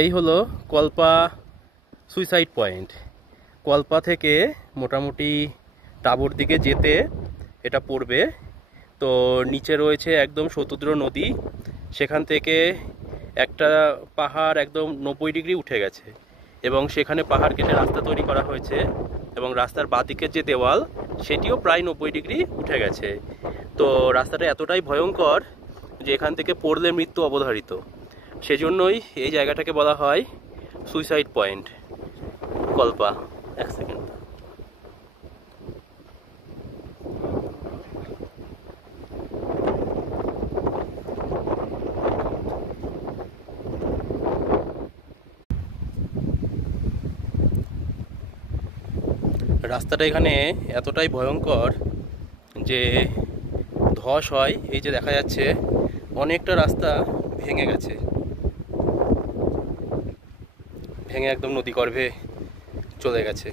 এই হলো Kalpa suicide point. Kalpa থেকে মোটামুটি টাবুর দিকে যেতে এটা পড়বে। তো নিচে রয়েছে একদম শতদ্র নদী, সেখান থেকে একটা পাহাড় একদম 90 ডিগ্রি উঠে গেছে এবং সেখানে পাহাড় কেটে রাস্তা তৈরি করা হয়েছে এবং রাস্তার বাঁদিকের যে দেওয়াল সেটিও প্রায় 90 ডিগ্রি উঠে গেছে। তো রাস্তাটা এতটাই ভয়ঙ্কর যে এখান থেকে পড়লে মৃত্যু অবধারিত। সেজন্যই এই জায়গাটাকে বলা হয় সুইসাইড পয়েন্ট কল্পা। এক সেকেন্ড। রাস্তাটা এখানে এতটাই ভয়ঙ্কর যে ধস হয়। এই যে দেখা যাচ্ছে অনেকটা রাস্তা ভেঙে গেছে, ভেঙে একদম নদীগর্ভে চলে গেছে।